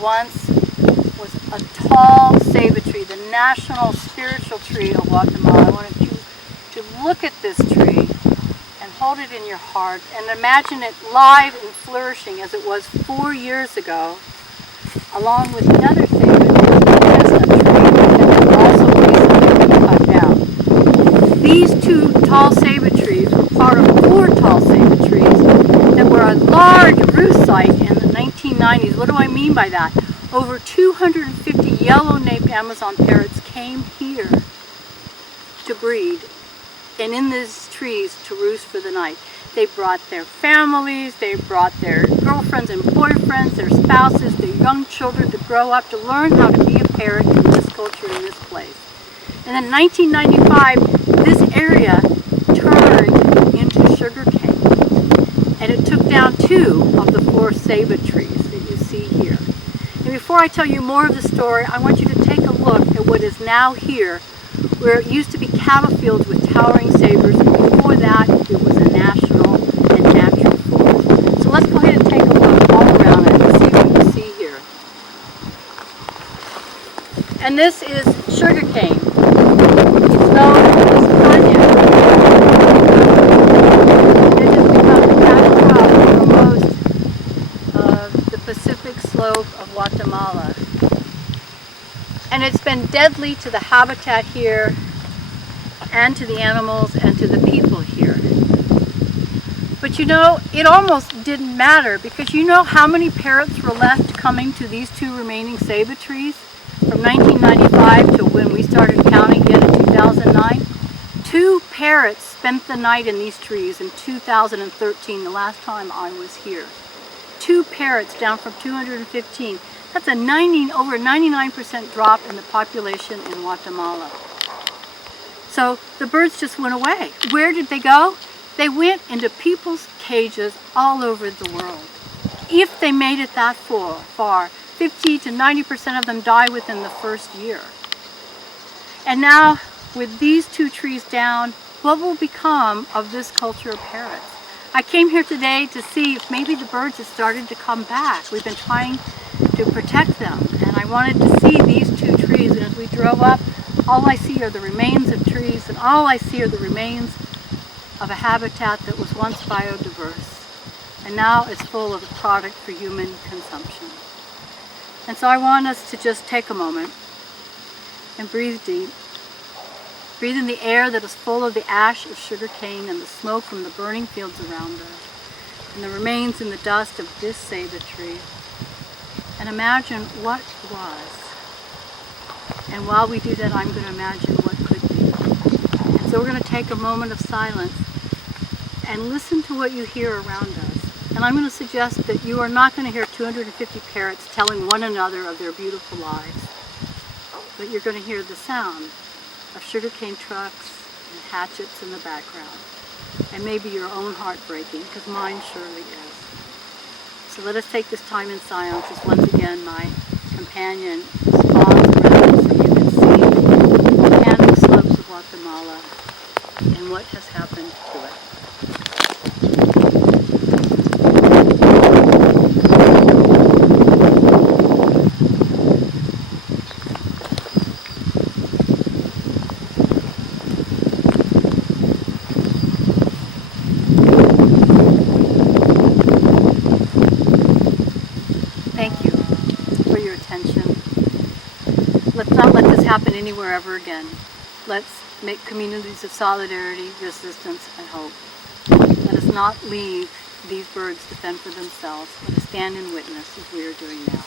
once was a tall ceiba tree, the national spiritual tree of Guatemala. I wanted you to look at this tree and hold it in your heart and imagine it live and flourishing as it was 4 years ago, along with another ceiba tree, the chestnut tree, that also recently cut down. These two tall ceiba trees were part of 4 tall ceiba trees that were a large roost site in the 1990s. What do I mean by that? Over 250 yellow-naped Amazon parrots came here to breed, and in these trees to roost for the night. They brought their families, they brought their girlfriends and boyfriends, their spouses, their young children to grow up to learn how to be a parrot in this culture, in this place. And in 1995, this area turned into sugarcane, and it took down 2 of the 4 ceiba trees that you see here. And before I tell you more of the story, I want you to take a look at what is now here, where it used to be cattle fields with towering sabers, and before that it was a national and natural forest. So let's go ahead and take a look all around it and see what you see here. And this is sugarcane. It's known as caña. It has become the backdrop for most of the Pacific slope of Guatemala. And it's been deadly to the habitat here and to the animals and to the people here. But you know, it almost didn't matter, because you know how many parrots were left coming to these 2 remaining ceiba trees from 1995 to when we started counting again in 2009? 2 parrots spent the night in these trees in 2013, the last time I was here. 2 parrots down from 215. That's a over 99% drop in the population in Guatemala. So the birds just went away. Where did they go? They went into people's cages all over the world. If they made it that far, 50 to 90% of them die within the first year. And now, with these 2 trees down, what will become of this culture of parrots? I came here today to see if maybe the birds have started to come back. We've been trying to protect them, and I wanted to see these 2 trees, and as we drove up, all I see are the remains of trees, and all I see are the remains of a habitat that was once biodiverse, and now is full of a product for human consumption. And so I want us to just take a moment and breathe deep. Breathe in the air that is full of the ash of sugarcane and the smoke from the burning fields around us, and the remains in the dust of this ceiba tree. And imagine what was. And while we do that, I'm going to imagine what could be. And so we're going to take a moment of silence and listen to what you hear around us. And I'm going to suggest that you are not going to hear 250 parrots telling one another of their beautiful lives, but you're going to hear the sound of sugarcane trucks and hatchets in the background. And maybe your own heart breaking, because mine surely is. So let us take this time in silence as once again my companion spawns around us, so you can see the canopy slopes of Guatemala and what has happened to it. Thank you for your attention. Let's not let this happen anywhere ever again. Let's make communities of solidarity, resistance, and hope. Let us not leave these birds to fend for themselves. Let us stand and witness as we are doing now.